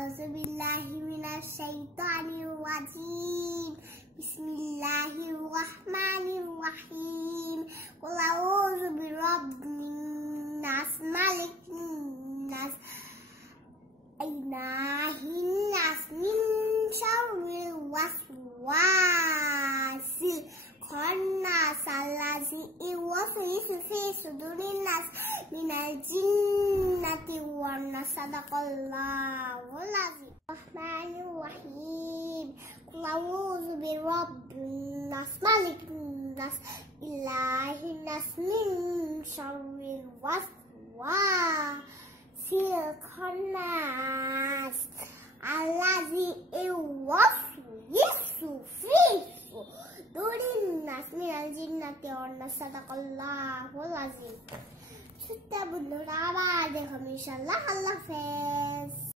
أعوذ بالله من الشيطان الرجيم. بسم الله الرحمن الرحيم. قل أعوذ برب الناس ملك الناس إله الناس من شر الوسواس الخناس الذي يوسوس في صدور الناس من الجنة والناس. صدق الله العظيم. الرحمن الرحيم. قل أعوذ برب الناس ملك الناس إله الناس من شر الوسواس الخناس الذي يوسوس في صدور الناس من الجنة والناس. صدق الله العظيم. ستة بنور بعدهم إن شاء الله. الله حافظ.